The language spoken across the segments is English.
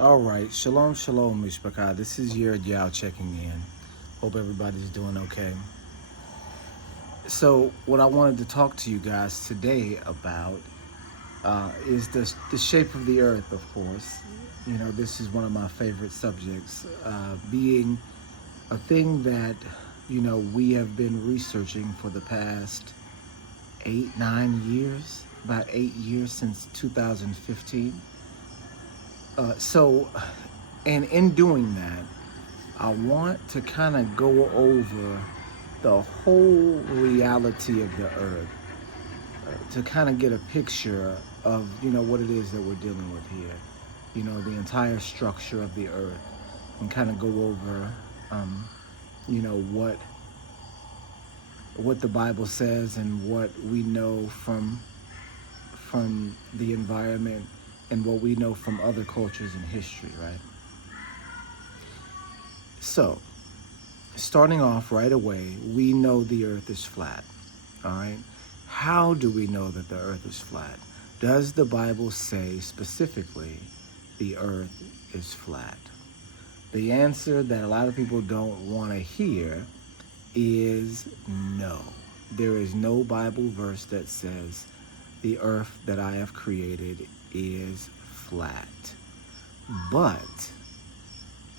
All right, shalom, shalom, Mishpachah. This is your Yao checking in. Hope everybody's doing okay. So, what I wanted to talk to you guys today about is the shape of the earth, of course. You know, this is one of my favorite subjects, being a thing that, we have been researching for the past 8, 9 years, about 8 years since 2015. So, and in doing that, I want to kind of go over the whole reality of the earth to kind of get a picture of, what it is that we're dealing with here. The entire structure of the earth and kind of go over, um, you know, what the Bible says and what we know from the environment and what we know from other cultures and history, right? So, starting off right away, we know the earth is flat. All right. How do we know that the earth is flat? Does the Bible say specifically the earth is flat? The answer that a lot of people don't want to hear is no. There is no Bible verse that says the earth that I have created is flat. But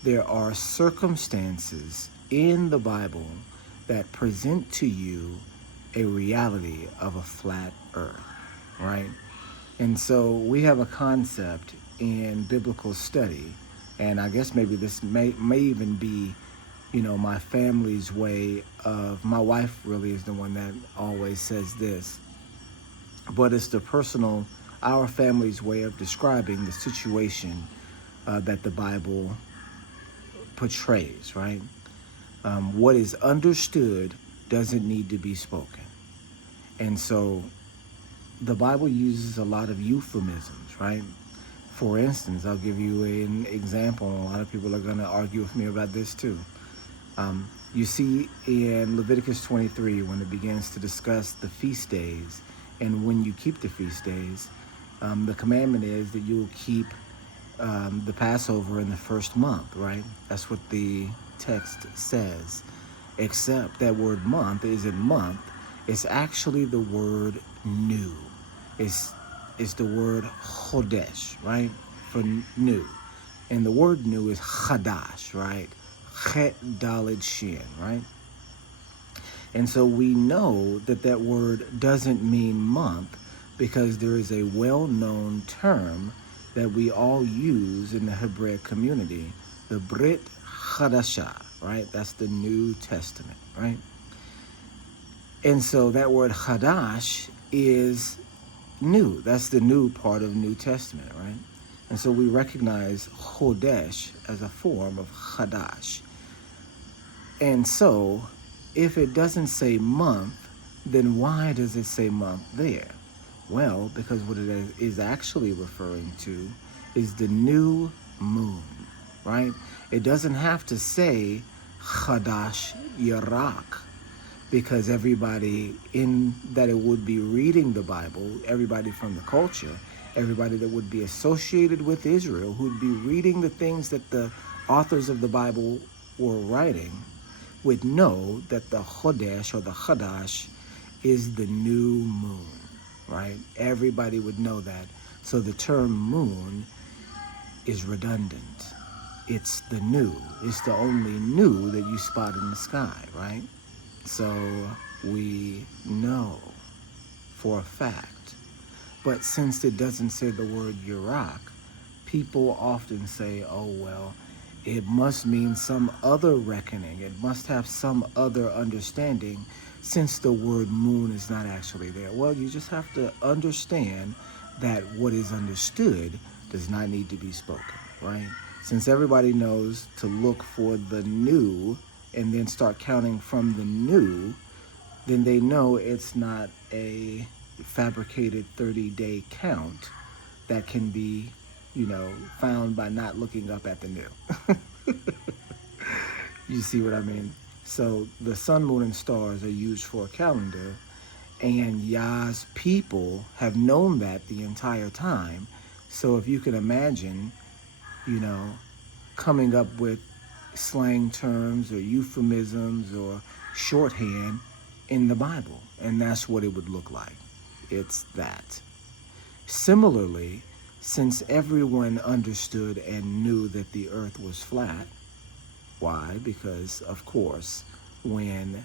there are circumstances in the Bible that present to you a reality of a flat earth, right? And so we have a concept in biblical study, and I guess maybe this may even be, my family's way of, my wife really is the one that always says this, but it's our family's way of describing the situation that the Bible portrays, right? What is understood doesn't need to be spoken. And so the Bible uses a lot of euphemisms, right? For instance, I'll give you an example. A lot of people are going to argue with me about this too. You see in Leviticus 23, when it begins to discuss the feast days and when you keep the feast days, the commandment is that you will keep the Passover in the first month, right? That's what the text says. Except that word month isn't month. It's actually the word new. It's the word chodesh, right? For new. And the word new is chadash, right? Chet daled shin, right? And so we know that that word doesn't mean month because there is a well-known term that we all use in the Hebraic community, the Brit Chadashah, right? That's the New Testament, right? And so that word Chadash is new. That's the new part of New Testament, right? And so we recognize Chodesh as a form of Chadash. And so if it doesn't say month, then why does it say month there? Well, because what it is actually referring to is the new moon, right? It doesn't have to say Chadash Yarak, because everybody that it would be reading the Bible, everybody from the culture, everybody that would be associated with Israel, who would be reading the things that the authors of the Bible were writing, would know that the Chodesh or the Chadash is the new moon, right? Everybody would know that. So the term moon is redundant. It's the new. It's the only new that you spot in the sky, right? So we know for a fact. But since it doesn't say the word Yurak, people often say, oh, well, it must mean some other reckoning. It must have some other understanding since the word moon is not actually there. Well, you just have to understand that what is understood does not need to be spoken, right? Since everybody knows to look for the new and then start counting from the new, then they know it's not a fabricated 30-day count that can be, found by not looking up at the new. You see what I mean? So the sun, moon, and stars are used for a calendar, and Yah's people have known that the entire time. So if you can imagine, you know, coming up with slang terms or euphemisms or shorthand in the Bible. And that's what it would look like. It's that. Similarly, since everyone understood and knew that the earth was flat, why? Because, of course, when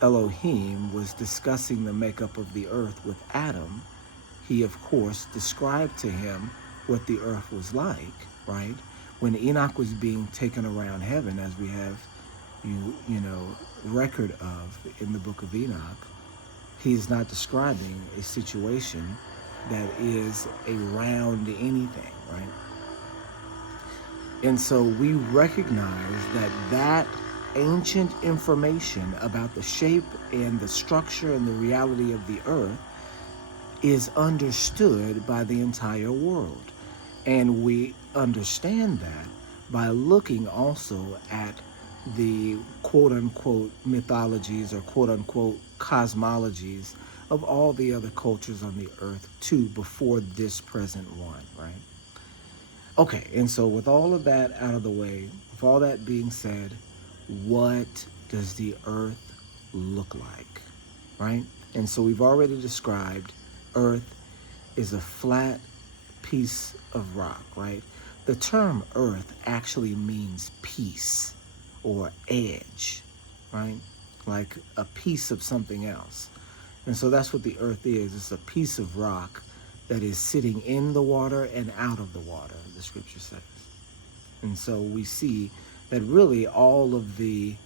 Elohim was discussing the makeup of the earth with Adam, he, of course, described to him what the earth was like, right? When Enoch was being taken around heaven, as we have, record of in the book of Enoch, he is not describing a situation that is around anything, right? And so we recognize that ancient information about the shape and the structure and the reality of the earth is understood by the entire world. And we understand that by looking also at the quote-unquote mythologies or quote-unquote cosmologies of all the other cultures on the earth too before this present one, right? Okay, and so with all of that out of the way, with all that being said, what does the earth look like, right? And so we've already described earth is a flat piece of rock, right? The term earth actually means piece or edge, right? Like a piece of something else. And so that's what the earth is. It's a piece of rock that is sitting in the water and out of the water, the scripture says. And so we see that really all of the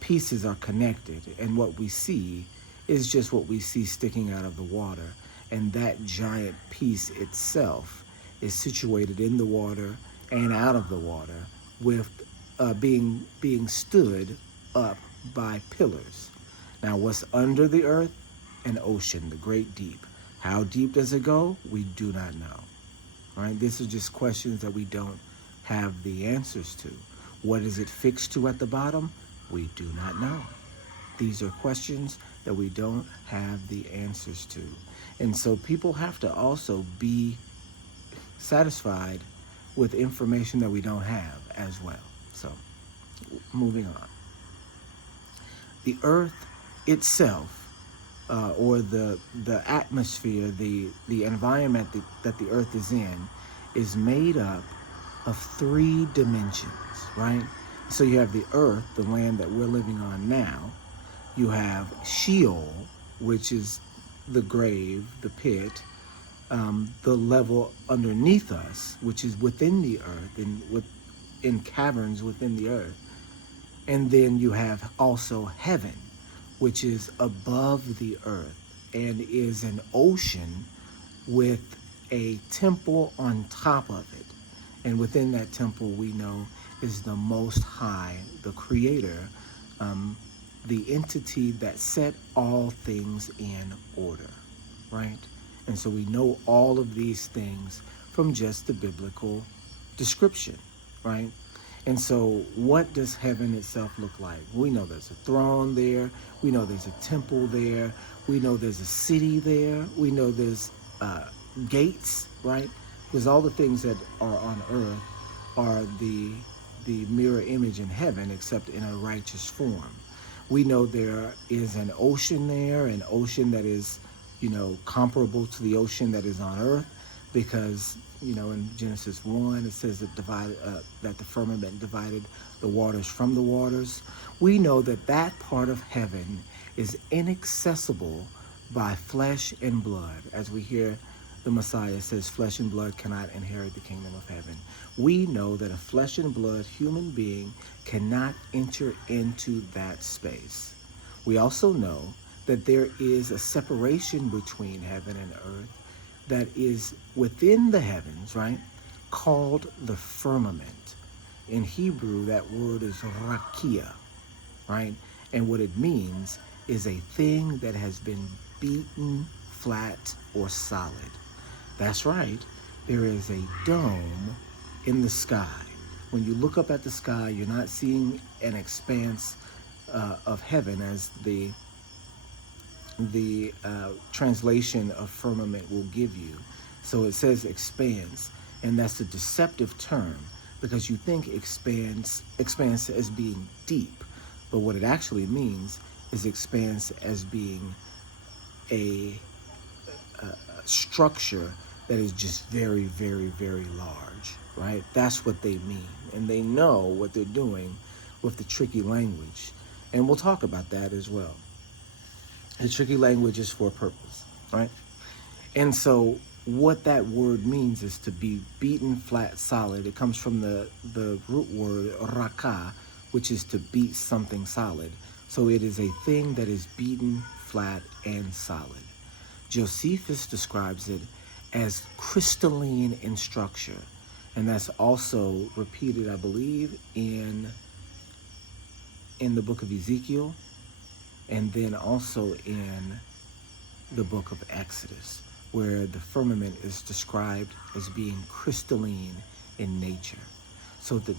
pieces are connected, and what we see is just what we see sticking out of the water. And that giant piece itself is situated in the water and out of the water, with being stood up by pillars. Now, what's under the earth? An ocean, the great deep. How deep does it go? We do not know. Right? This is just questions that we don't have the answers to. What is it fixed to at the bottom? We do not know. These are questions that we don't have the answers to. And so people have to also be satisfied with information that we don't have as well. So, moving on. The earth itself, or the atmosphere, the environment that the earth is made up of 3 dimensions, right? So you have the earth, the land that we're living on now. You have Sheol, which is the grave, the pit, the level underneath us, which is within the earth, in caverns within the earth. And then you have also heaven, which is above the earth and is an ocean with a temple on top of it. And within that temple, we know, is the Most High, the Creator, the entity that set all things in order, right? And so we know all of these things from just the biblical description, right? And so what does heaven itself look like? We know there's a throne there. We know there's a temple there. We know there's a city there. We know there's gates, right? Because all the things that are on earth are the mirror image in heaven, except in a righteous form. We know there is an ocean there, an ocean that is, comparable to the ocean that is on earth, because in Genesis 1, it says that the firmament divided the waters from the waters. We know that part of heaven is inaccessible by flesh and blood. As we hear the Messiah says, flesh and blood cannot inherit the kingdom of heaven. We know that a flesh and blood human being cannot enter into that space. We also know that there is a separation between heaven and earth that is within the heavens, right? Called the firmament. In Hebrew, that word is rakia, right? And what it means is a thing that has been beaten flat or solid. That's right. There is a dome in the sky. When you look up at the sky, you're not seeing an expanse of heaven, as the translation of firmament will give you. So it says expanse. And that's a deceptive term because you think expanse as being deep, but what it actually means is expanse as being a structure that is just very, very, very large, right? That's what they mean. And they know what they're doing with the tricky language. And we'll talk about that as well. The tricky language is for a purpose, right? And so what that word means is to be beaten flat solid. It comes from the root word raka, which is to beat something solid. So it is a thing that is beaten flat and solid. Josephus describes it as crystalline in structure. And that's also repeated, I believe, in the book of Ezekiel, and then also in the book of Exodus, where the firmament is described as being crystalline in nature. So the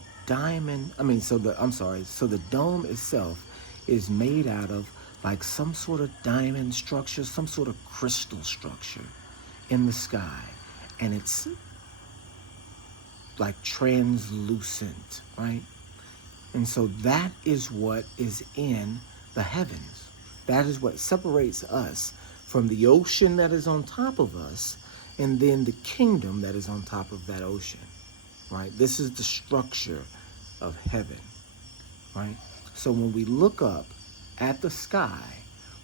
the dome itself is made out of like some sort of diamond structure, some sort of crystal structure in the sky. And it's like translucent, right? And so that is what is in the heavens. That is what separates us from the ocean that is on top of us, and then the kingdom that is on top of that ocean, right? This is the structure of heaven, right? So when we look up at the sky,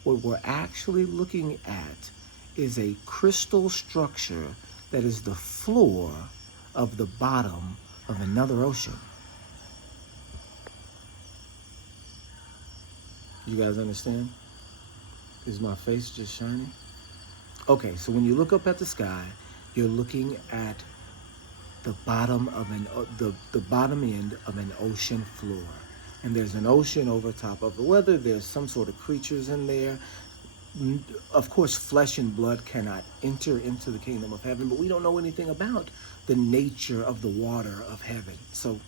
what we're actually looking at is a crystal structure that is the floor of the bottom of another ocean. You guys understand? Is my face just shining? Okay, so when you look up at the sky, you're looking at the bottom of the bottom end of an ocean floor. And there's an ocean over top of it. Whether there's some sort of creatures in there, of course, flesh and blood cannot enter into the kingdom of heaven, but we don't know anything about the nature of the water of heaven. So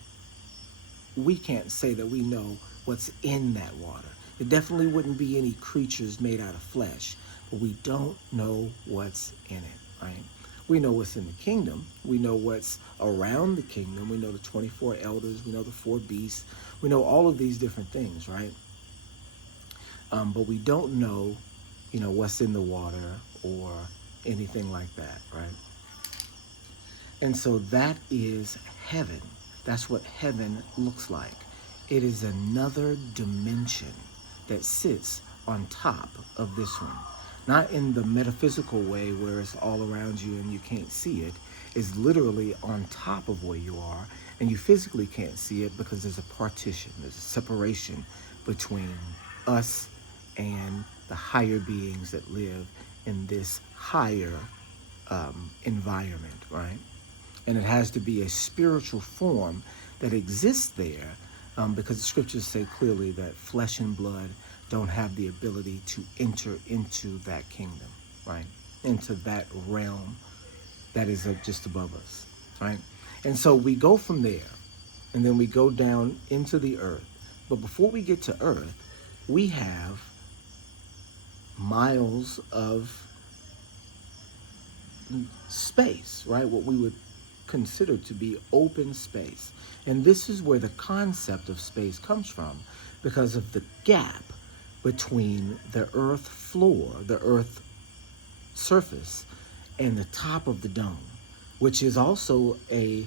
we can't say that we know what's in that water. There definitely wouldn't be any creatures made out of flesh, but we don't know what's in it, right? We know what's in the kingdom. We know what's around the kingdom. We know the 24 elders. We know the 4 beasts. We know all of these different things, right? But we don't know, what's in the water or anything like that, right? And so that is heaven. That's what heaven looks like. It is another dimension that sits on top of this one. Not in the metaphysical way where it's all around you and you can't see it. It's literally on top of where you are, and you physically can't see it because there's a partition, there's a separation between us and the higher beings that live in this higher environment, right? And it has to be a spiritual form that exists there, because the scriptures say clearly that flesh and blood don't have the ability to enter into that kingdom, right? Into that realm that is just above us, right? And so we go from there, and then we go down into the earth. But before we get to earth, we have miles of space, right? What we would consider to be open space. And this is where the concept of space comes from, because of the gap between the earth floor, the earth surface, and the top of the dome, which is also a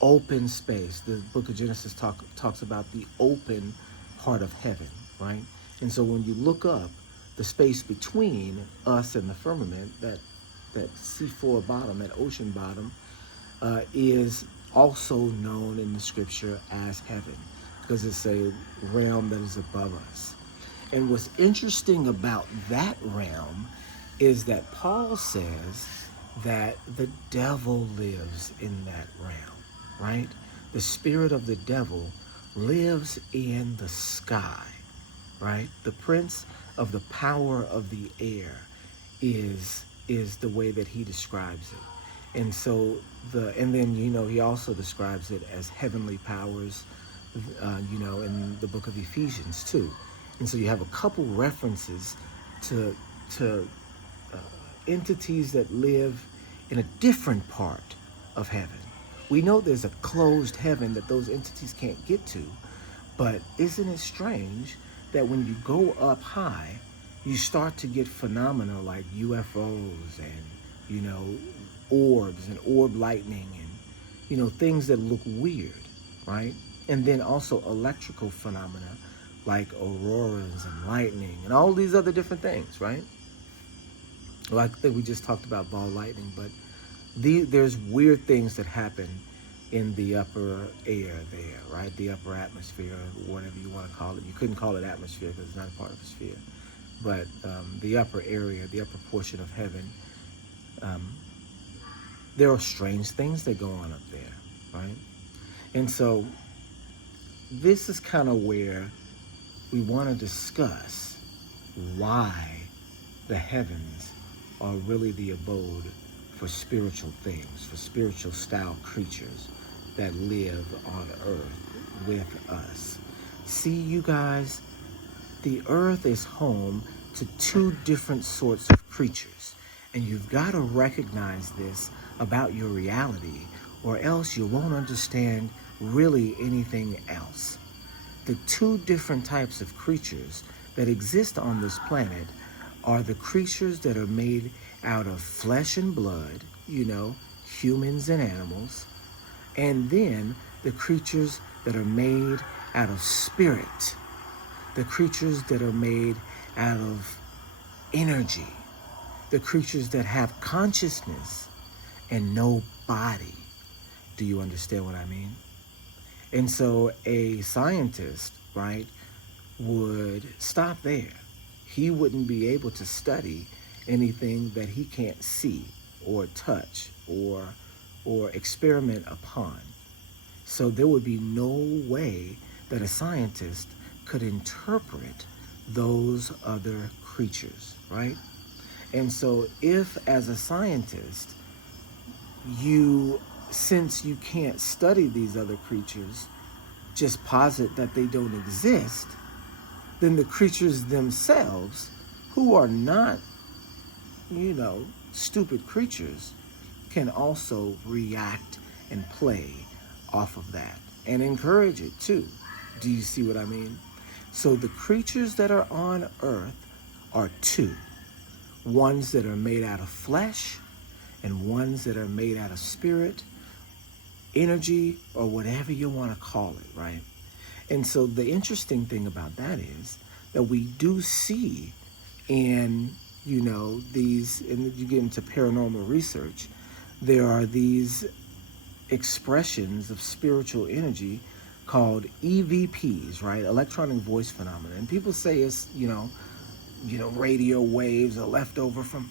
open space. The book of Genesis talks about the open part of heaven, right? And so when you look up, the space between us and the firmament, that seafloor bottom, that ocean bottom, is also known in the scripture as heaven, because it's a realm that is above us. And what's interesting about that realm is that Paul says that the devil lives in that realm, right? The spirit of the devil lives in the sky, right? The prince of the power of the air is the way that he describes it. And so then he also describes it as heavenly powers, in the book of Ephesians too. And so you have a couple references to entities that live in a different part of heaven, We know there's a closed heaven that those entities can't get to, but isn't it strange that when you go up high, you start to get phenomena like UFOs and, orbs and orb lightning and, things that look weird, right? And then also electrical phenomena like auroras and lightning and all these other different things, right? Well, I think we just talked about ball lightning, but there's weird things that happen in the upper air there, right? The upper atmosphere, whatever you want to call it. You couldn't call it atmosphere because it's not a part of the sphere. But the upper area, the upper portion of heaven, there are strange things that go on up there, right? And so this is kind of where we want to discuss why the heavens are really the abode for spiritual things, for spiritual style creatures that live on earth with us. See, you guys, the earth is home to two different sorts of creatures, and you've got to recognize this about your reality, or else you won't understand really anything else. The two different types of creatures that exist on this planet are the creatures that are made out of flesh and blood, humans and animals, and then the creatures that are made out of spirit, the creatures that are made out of energy, the creatures that have consciousness and no body. Do you understand what I mean? And so a scientist, right, would stop there. He wouldn't be able to study anything that he can't see or touch or experiment upon. So there would be no way that a scientist could interpret those other creatures, right? And so if, as a scientist, since you can't study these other creatures, just posit that they don't exist, then the creatures themselves, who are not, stupid creatures, can also react and play off of that and encourage it too. Do you see what I mean? So the creatures that are on earth are two. Ones that are made out of flesh and ones that are made out of spirit, energy, or whatever you want to call it, right? And so the interesting thing about that is that we do see in, these, and you get into paranormal research, there are these expressions of spiritual energy called EVPs, right? Electronic voice phenomena. And people say it's, radio waves are left over from,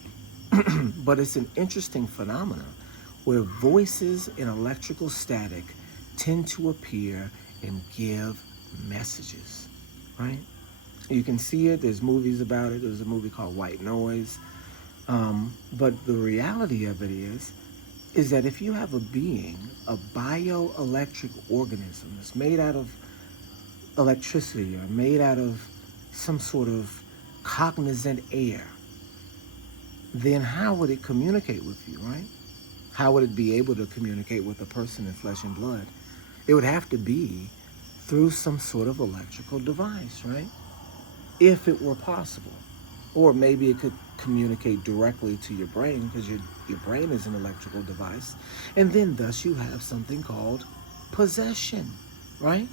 but it's an interesting phenomenon where voices in electrical static tend to appear and give messages, right? You can see it. There's movies about it. There's a movie called White Noise. But the reality of it is that if you have a being, a bioelectric organism that's made out of electricity or made out of some sort of cognizant air, then how would it communicate with you, right? How would it be able to communicate with a person in flesh and blood? It would have to be through some sort of electrical device, right? If it were possible. Or maybe it could communicate directly to your brain, because your brain is an electrical device. And then thus you have something called possession, right?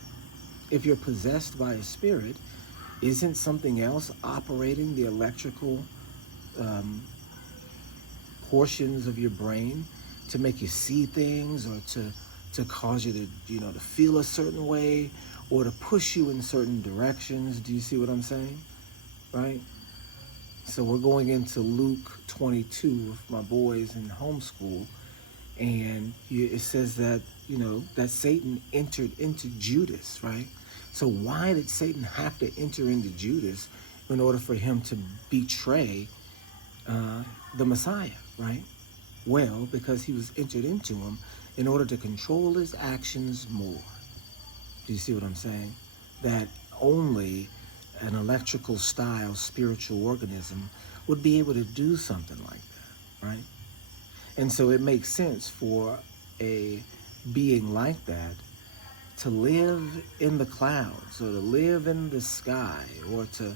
If you're possessed by a spirit, isn't something else operating the electrical portions of your brain to make you see things, or to cause you to, to feel a certain way, or to push you in certain directions? Do you see what I'm saying? Right? So we're going into Luke 22 with my boys in homeschool, and it says that, that Satan entered into Judas, right? So why did Satan have to enter into Judas in order for him to betray the Messiah, right? Well, because he was entered into him in order to control his actions more. Do you see what I'm saying? That only an electrical style spiritual organism would be able to do something like that, right? And so it makes sense for a being like that to live in the clouds or to live in the sky or to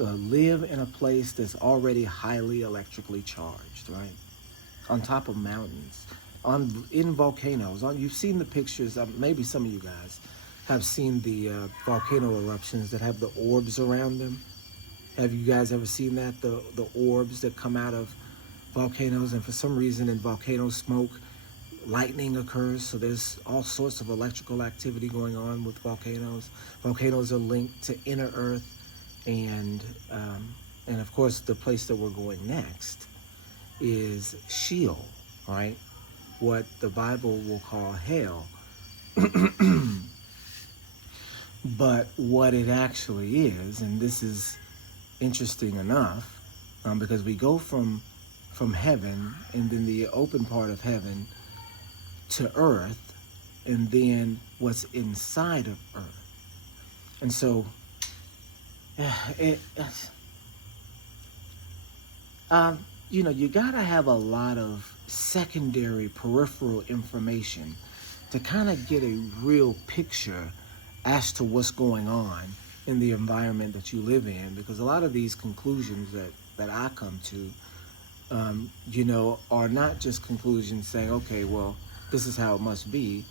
live in a place that's already highly electrically charged, right? On top of mountains, in volcanoes. You've seen the pictures. Maybe some of you guys have seen the volcano eruptions that have the orbs around them. Have you guys ever seen that? The orbs that come out of volcanoes, and for some reason in volcano smoke, lightning occurs. So there's all sorts of electrical activity going on with volcanoes. Volcanoes are linked to inner Earth, and of course the place that we're going next is Sheol, right? What the Bible will call hell. But what it actually is, and this is interesting enough, because we go from heaven, and then the open part of heaven, to earth, and then what's inside of earth. And so you gotta have a lot of secondary peripheral information to kind of get a real picture as to what's going on in the environment that you live in, because a lot of these conclusions that I come to, are not just conclusions saying, okay, well, this is how it must be.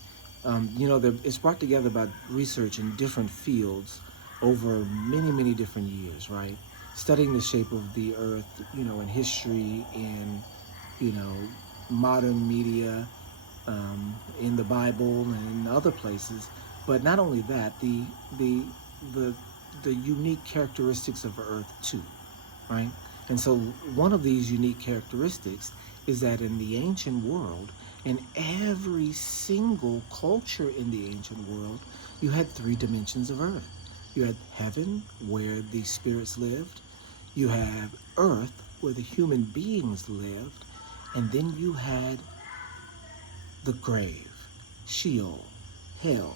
It's brought together by research in different fields over many, many different years, right? Studying the shape of the earth, in history, in, modern media, in the Bible and in other places. But not only that, the unique characteristics of earth too, right? And so one of these unique characteristics is that in the ancient world, in every single culture in the ancient world, you had 3 dimensions of earth. You had heaven, where the spirits lived. You have earth, where the human beings lived. And then you had the grave, Sheol, hell,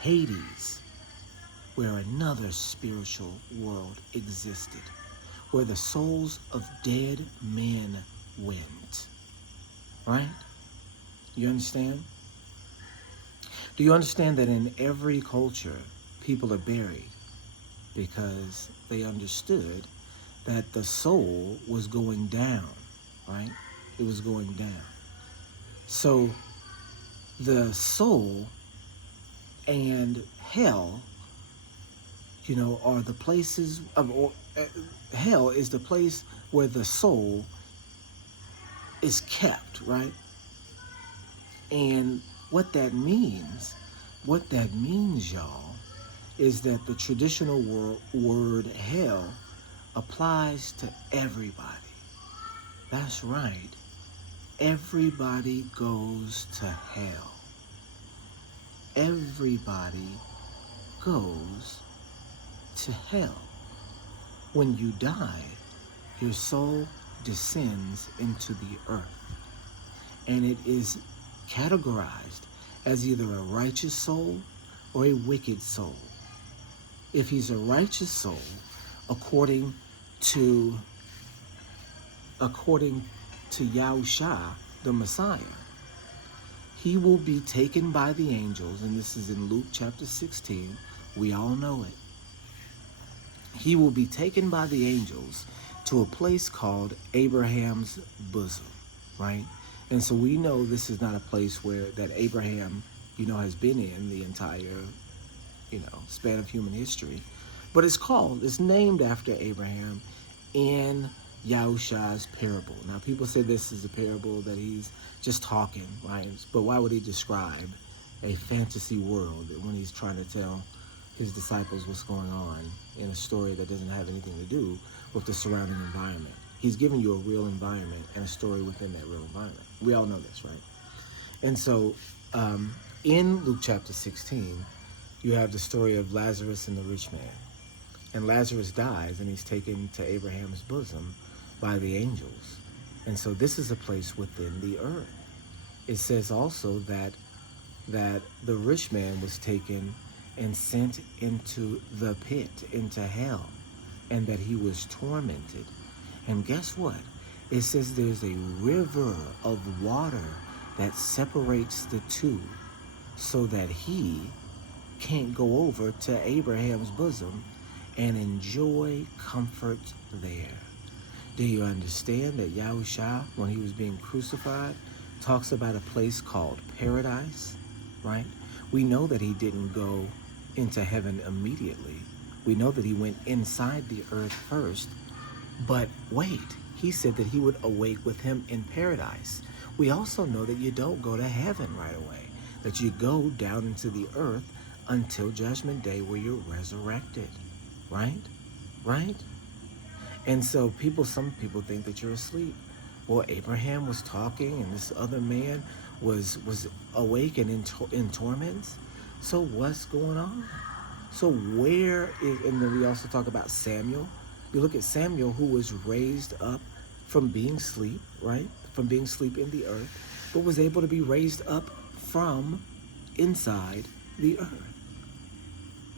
Hades, where another spiritual world existed, where the souls of dead men went. Right? You understand? Do you understand that in every culture, people are buried because they understood that the soul was going down, right? It was going down. So the soul and hell, are the places hell is the place where the soul is kept, right? And what that means, y'all, is that the traditional word hell applies to everybody. That's right. Everybody goes to hell. Everybody goes to hell. When you die, your soul descends into the earth, and it is categorized as either a righteous soul or a wicked soul. If he's a righteous soul, according to Yahusha, the Messiah, he will be taken by the angels, and this is in Luke chapter 16. We all know it. He will be taken by the angels to a place called Abraham's bosom, right? And so we know this is not a place that Abraham, has been in the entire, span of human history. But it's named after Abraham in Yahusha's parable. Now, people say this is a parable that he's just talking, right? But why would he describe a fantasy world when he's trying to tell his disciples what's going on in a story that doesn't have anything to do with the surrounding environment? He's giving you a real environment and a story within that real environment. We all know this, right? And so in Luke chapter 16, you have the story of Lazarus and the rich man. And Lazarus dies, and he's taken to Abraham's bosom by the angels. And so this is a place within the earth. It says also that the rich man was taken and sent into the pit, into hell, and that he was tormented. And guess what? It says there's a river of water that separates the two. so that he can't go over to Abraham's bosom and enjoy comfort there. Do you understand that Yahushua, when he was being crucified, talks about a place called paradise, right? We know that he didn't go into heaven immediately. We know that he went inside the earth first. But wait, he said that he would awake with him in paradise. We also know that you don't go to heaven right away, that you go down into the earth until Judgment Day where you're resurrected, right? Right? And so some people think that you're asleep. Well, Abraham was talking and this other man was awake and in torments. So what's going on? So where is, and then we also talk about Samuel. You look at Samuel, who was raised up from being asleep, right? From being asleep in the earth, but was able to be raised up from inside the earth.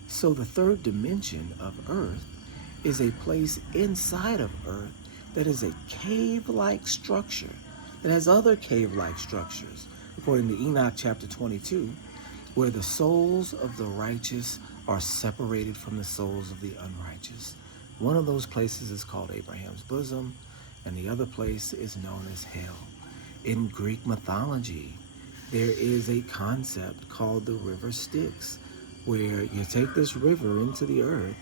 So the third dimension of earth is a place inside of earth that is a cave-like structure, that has other cave-like structures, according to Enoch chapter 22, where the souls of the righteous are separated from the souls of the unrighteous. One of those places is called Abraham's bosom, and the other place is known as hell. In Greek mythology, there is a concept called the river Styx, where you take this river into the earth,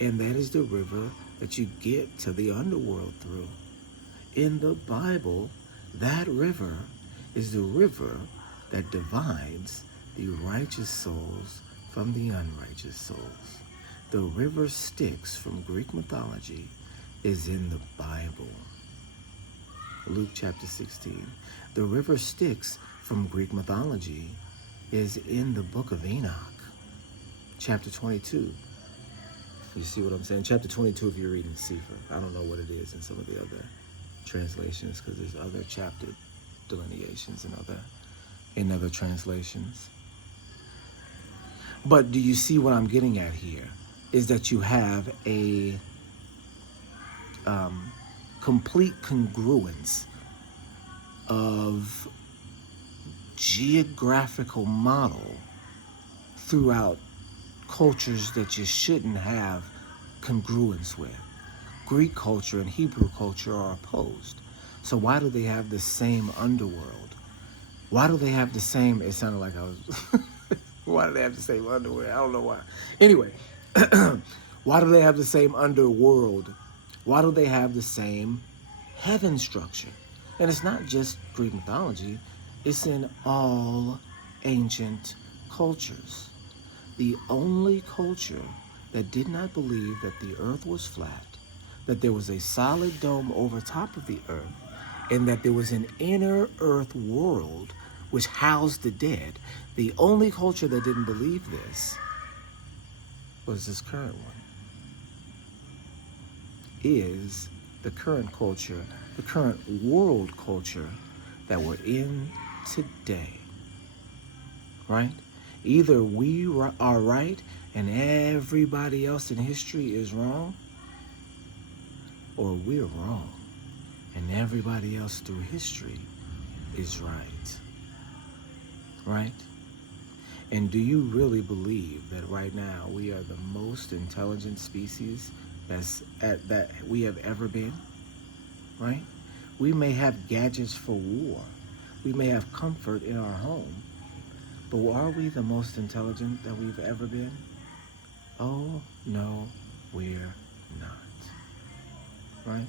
and that is the river that you get to the underworld through. In the Bible, that river is the river that divides the righteous souls from the unrighteous souls. The river Styx from Greek mythology is in the Bible. Luke chapter 16. The river Styx from Greek mythology is in the book of Enoch, chapter 22. You see what I'm saying? Chapter 22 if you're reading Sefer. I don't know what it is in some of the other translations because there's other chapter delineations in other translations. But do you see what I'm getting at here? Is that you have a complete congruence of geographical model throughout cultures that you shouldn't have congruence with. Greek culture and Hebrew culture are opposed. So why do they have the same underworld? Why do they have the same, it sounded like I was, why do they have the same underworld? I don't know why. Anyway, why do they have the same underworld? Why do they have the same heaven structure? And it's not just Greek mythology, it's in all ancient cultures. The only culture that did not believe that the earth was flat, that there was a solid dome over top of the earth, and that there was an inner earth world which housed the dead, the only culture that didn't believe this was this current one. Is the current culture, the current world culture that we're in today, right? Either we are right and everybody else in history is wrong, or we're wrong and everybody else through history is right. Right? And do you really believe that right now we are the most intelligent species that we have ever been? Right? We may have gadgets for war. We may have comfort in our home. But are we the most intelligent that we've ever been? Oh, no, we're not. Right?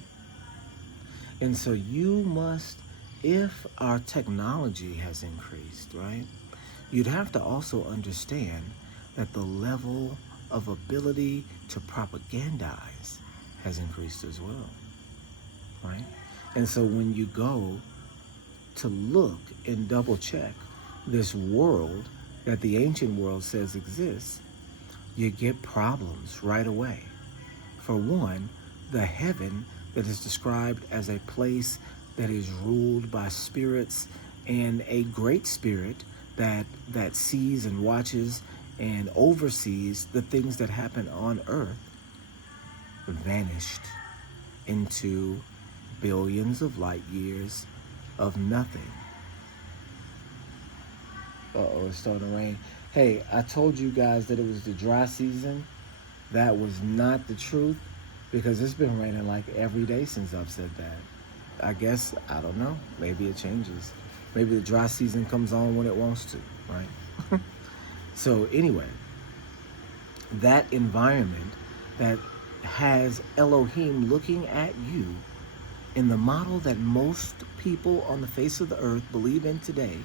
And so you must, if our technology has increased, right, you'd have to also understand that the level of ability to propagandize has increased as well, right? And so when you go to look and double check this world that the ancient world says exists, you get problems right away. For one, the heaven that is described as a place that is ruled by spirits and a great spirit that sees and watches and oversees the things that happen on earth vanished into billions of light years of nothing. Uh-oh, it's starting to rain. Hey, I told you guys that it was the dry season. That was not the truth because it's been raining like every day since I've said that. I guess, I don't know. Maybe it changes. Maybe the dry season comes on when it wants to, right? So anyway, that environment that has Elohim looking at you in the model that most people on the face of the earth believe in today,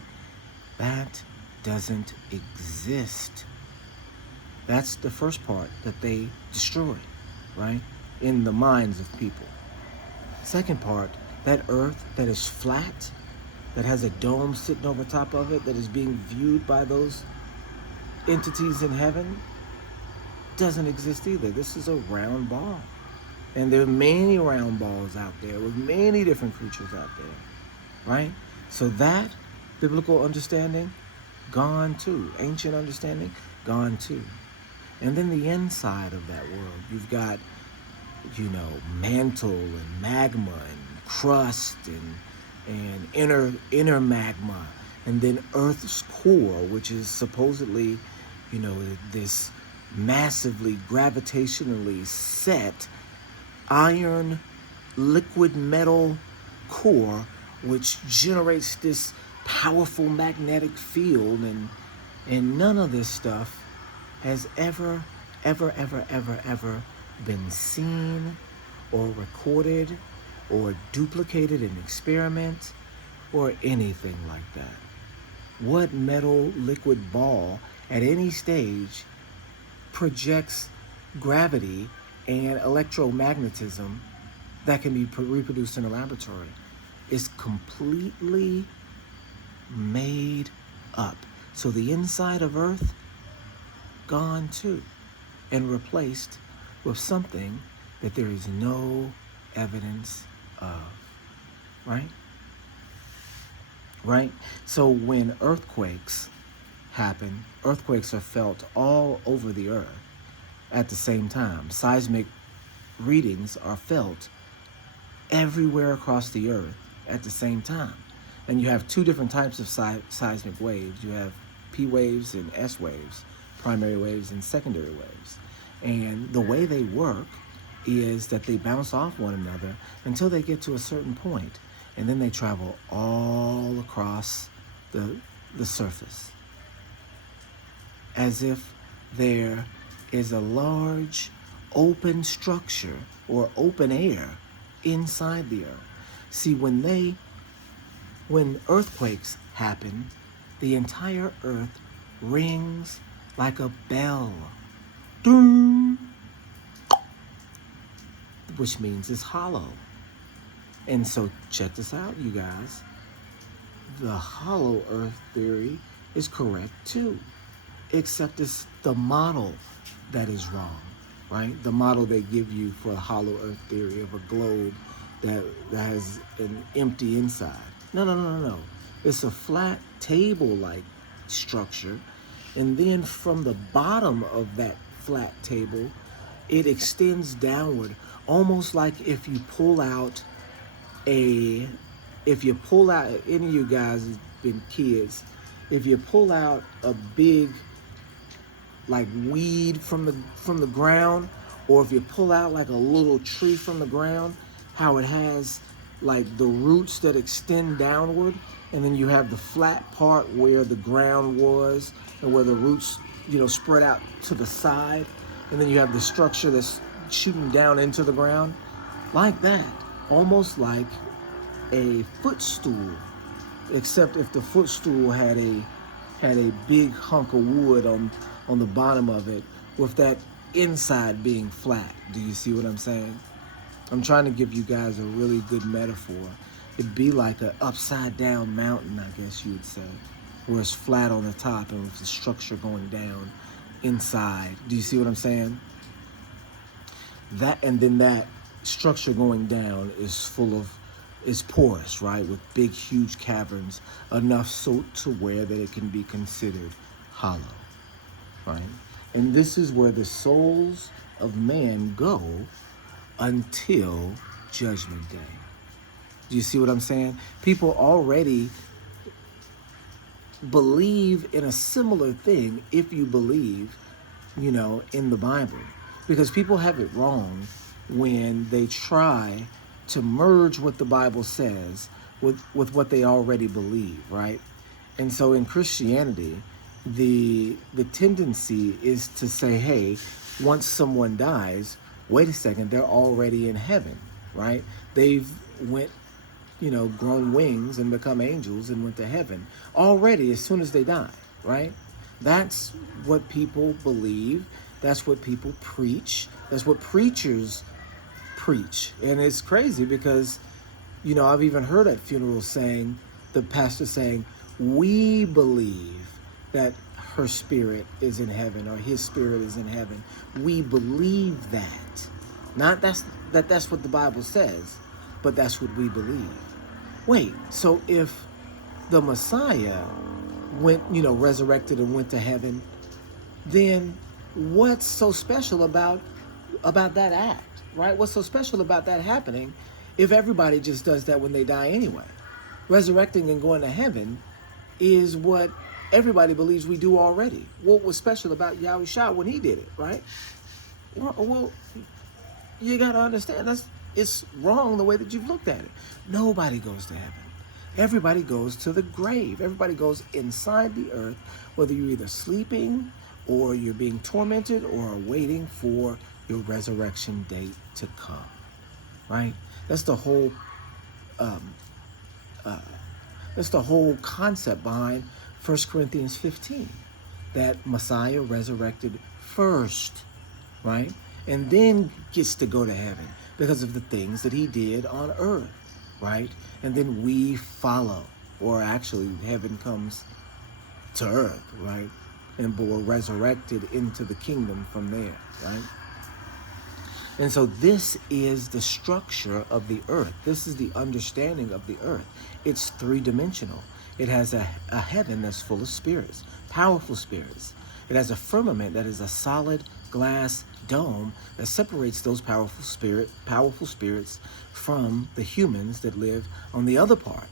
that doesn't exist. That's the first part that they destroy, right? In the minds of people. Second part, that earth that is flat, that has a dome sitting over top of it, that is being viewed by those entities in heaven, doesn't exist either. This is a round ball. And there are many round balls out there with many different creatures out there, right? So that biblical understanding, gone too. Ancient understanding, gone too. And then the inside of that world, you've got, mantle and magma and crust and inner magma, and then Earth's core, which is supposedly, this massively gravitationally set iron liquid metal core, which generates this powerful magnetic field, and none of this stuff has ever been seen or recorded or duplicated in experiments or anything like that. What metal liquid ball at any stage projects gravity and electromagnetism that can be reproduced in a laboratory? Is completely made up. So the inside of Earth, gone too, and replaced with something that there is no evidence of, right? Right? So when earthquakes happen, earthquakes are felt all over the earth at the same time. Seismic readings are felt everywhere across the earth at the same time. And you have two different types of seismic waves. You have P waves and S waves, primary waves and secondary waves. And the way they work is that they bounce off one another until they get to a certain point, and then they travel all across the surface, as if there is a large open structure or open air inside the earth. See, when earthquakes happen, the entire earth rings like a bell. Ding! Which means it's hollow. And so check this out, you guys. The hollow earth theory is correct too, except it's the model that is wrong, right? The model they give you for a hollow earth theory of a globe that has an empty inside. No. It's a flat table-like structure, and then from the bottom of that flat table, it extends downward, almost like if you pull out, any of you guys have been kids, if you pull out a big like weed from the ground, or if you pull out like a little tree from the ground, how it has like the roots that extend downward, and then you have the flat part where the ground was and where the roots, spread out to the side, and then you have the structure that's shooting down into the ground, like that, almost like a footstool, except if the footstool had a big hunk of wood on the bottom of it, with that inside being flat. Do you see what I'm saying? I'm trying to give you guys a really good metaphor. It'd be like an upside down mountain, I guess you would say, where it's flat on the top and with the structure going down inside. Do you see what I'm saying? And then that structure going down is porous, right? With big, huge caverns, enough so to where that it can be considered hollow, right? And this is where the souls of man go until Judgment Day. Do you see what I'm saying? People already believe in a similar thing if you believe, in the Bible. Because people have it wrong when they try to merge what the Bible says with what they already believe, right? And so in Christianity, the tendency is to say, hey, once someone dies, wait a second, they're already in heaven, right? They've went, grown wings and become angels and went to heaven already as soon as they die, right? That's what people believe. That's what people preach. That's what preachers preach. And it's crazy because, I've even heard at funerals the pastor saying, we believe that her spirit is in heaven or his spirit is in heaven. We believe that. Not that's what the Bible says, but that's what we believe. Wait, so if the Messiah went, resurrected and went to heaven, then what's so special about that act, right? What's so special about that happening if everybody just does that when they die anyway? Resurrecting and going to heaven is what everybody believes we do already. What was special about Yahushua when he did it, right? Well, you got to understand, it's wrong the way that you've looked at it. Nobody goes to heaven. Everybody goes to the grave. Everybody goes inside the earth, whether you're either sleeping or you're being tormented or waiting for your resurrection date to come, right? That's the whole concept behind 1 Corinthians 15, that Messiah resurrected first, right? And then gets to go to heaven because of the things that he did on earth, right? And then we follow, or actually heaven comes to earth, right? And we're resurrected into the kingdom from there, right? And so this is the structure of the earth. This is the understanding of the earth. It's three-dimensional. It has a heaven that's full of spirits, powerful spirits. It has a firmament that is a solid glass dome that separates those powerful spirits from the humans that live on the other part.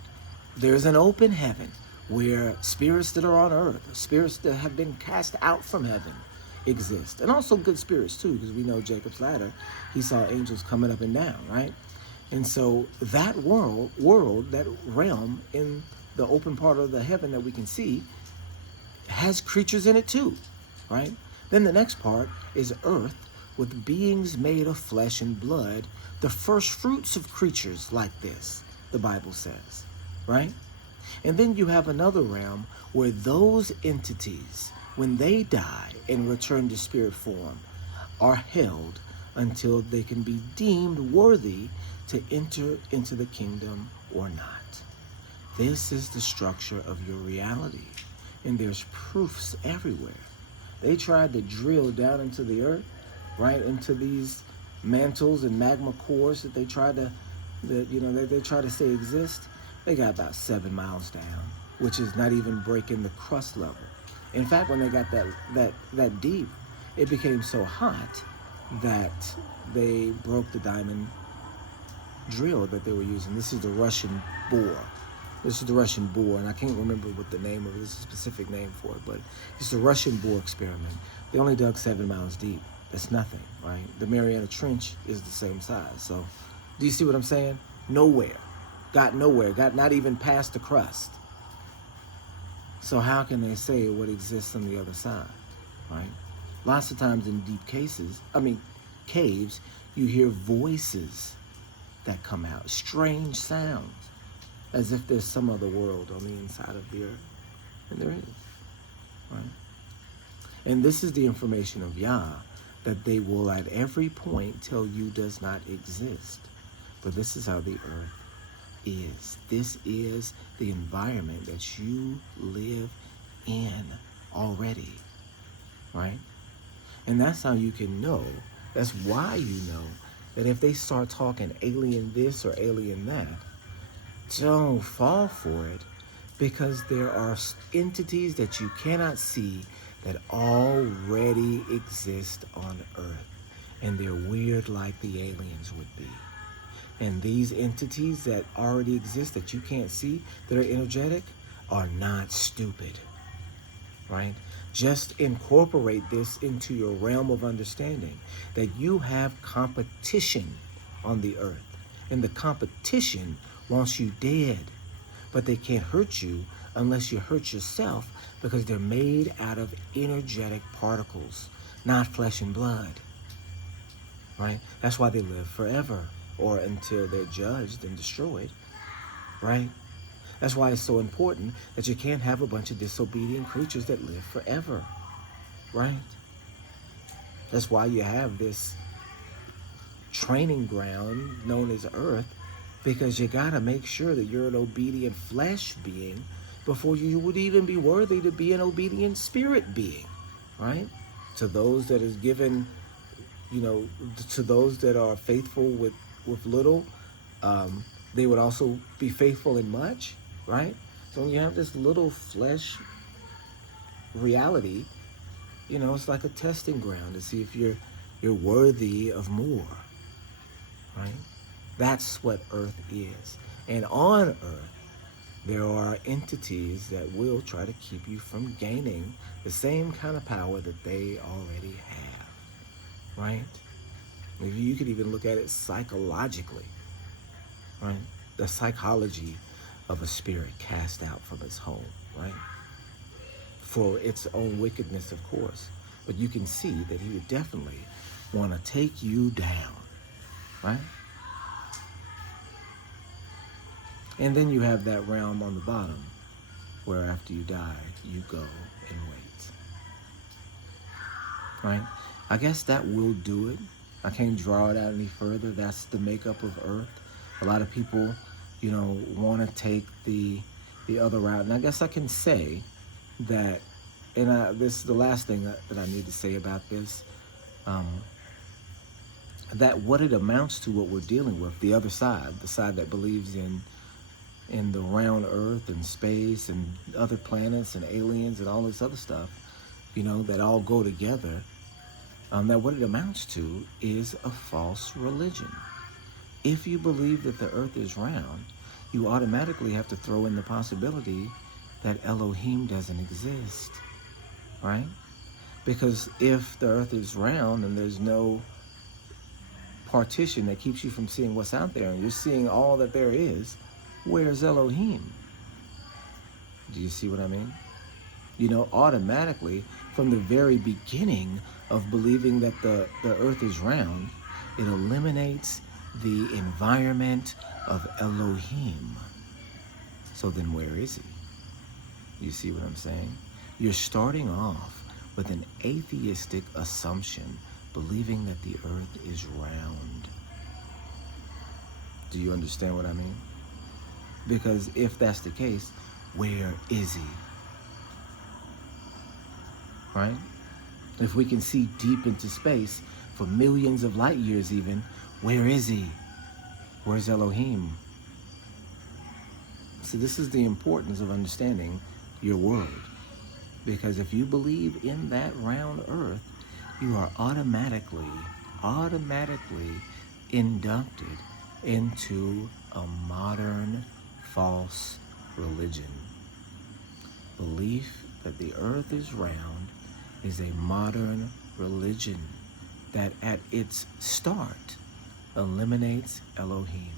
There's an open heaven where spirits that are on earth, spirits that have been cast out from heaven, exist. And also good spirits too, because we know Jacob's ladder, he saw angels coming up and down, right? And so that world, that realm in the open part of the heaven that we can see has creatures in it too, right? Then the next part is earth with beings made of flesh and blood, the first fruits of creatures like this, the Bible says, right? And then you have another realm where those entities, when they die and return to spirit form, are held until they can be deemed worthy to enter into the kingdom or not. This is the structure of your reality, and there's proofs everywhere. They tried to drill down into the earth, right, into these mantles and magma cores that they try to say exist. They got about 7 miles down, which is not even breaking the crust level. In fact, when they got that deep, it became so hot that they broke the diamond drill that they were using. This is the Russian bore. And I can't remember what the name of it is, a specific name for it, but it's the Russian bore experiment. They only dug 7 miles deep. That's nothing, right? The Mariana Trench is the same size. So, do you see what I'm saying? Nowhere. Got nowhere. Got not even past the crust. So how can they say what exists on the other side, right? Lots of times in deep caves, you hear voices that come out, strange sounds, as if there's some other world on the inside of the earth. And there is, right? And this is the information of Yah that they will at every point tell you does not exist. But this is how the earth is. This is the environment that you live in already, right? And that's how you can know. That's why you know that if they start talking alien this or alien that, don't fall for it, because there are entities that you cannot see that already exist on Earth, and they're weird like the aliens would be. And these entities that already exist that you can't see, that are energetic, are not stupid, right? Just incorporate this into your realm of understanding that you have competition on the earth. And the competition wants you dead, but they can't hurt you unless you hurt yourself, because they're made out of energetic particles, not flesh and blood, right? That's why they live forever, or until they're judged and destroyed, right? That's why it's so important that you can't have a bunch of disobedient creatures that live forever, right? That's why you have this training ground known as Earth, because you got to make sure that you're an obedient flesh being before you would even be worthy to be an obedient spirit being, right? To those that is given, to those that are faithful with little, they would also be faithful in much, right? So when you have this little flesh reality, it's like a testing ground to see if you're worthy of more, right? That's what Earth is. And on Earth, there are entities that will try to keep you from gaining the same kind of power that they already have, right? You could even look at it psychologically, right? The psychology of a spirit cast out from its home, right? For its own wickedness, of course. But you can see that he would definitely want to take you down, right? And then you have that realm on the bottom where after you die, you go and wait, right? I guess that will do it. I can't draw it out any further. That's the makeup of Earth. A lot of people, want to take the other route. And I guess I can say that, and this is the last thing that I need to say about this, that what it amounts to, what we're dealing with, the other side, the side that believes in the round Earth and space and other planets and aliens and all this other stuff, that all go together, that what it amounts to is a false religion. If you believe that the Earth is round, you automatically have to throw in the possibility that Elohim doesn't exist, right? Because if the Earth is round and there's no partition that keeps you from seeing what's out there, and you're seeing all that there is, where's Elohim? Do you see what I mean? Automatically, from the very beginning of believing that the Earth is round, it eliminates the environment of Elohim. So then where is he? You see what I'm saying? You're starting off with an atheistic assumption, believing that the Earth is round. Do you understand what I mean? Because if that's the case, where is he? Right? If we can see deep into space for millions of light years even, where is he? Where's Elohim? So this is the importance of understanding your word. Because if you believe in that round Earth, you are automatically inducted into a modern false religion. Belief that the Earth is round is a modern religion that at its start eliminates Elohim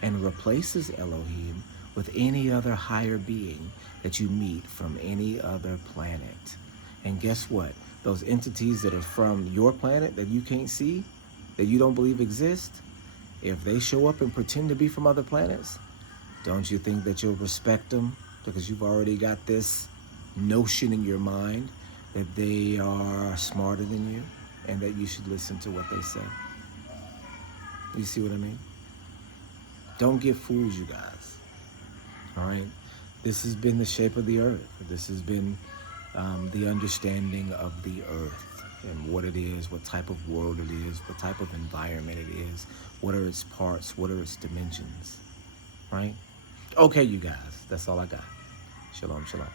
and replaces Elohim with any other higher being that you meet from any other planet. And guess what? Those entities that are from your planet that you can't see, that you don't believe exist, if they show up and pretend to be from other planets, don't you think that you'll respect them? Because you've already got this notion in your mind that they are smarter than you and that you should listen to what they say. You see what I mean? Don't get fooled, you guys. All right? This has been the shape of the Earth. This has been the understanding of the Earth and what it is, what type of world it is, what type of environment it is, what are its parts, what are its dimensions, right? Okay, you guys, that's all I got. Shalom, shalom.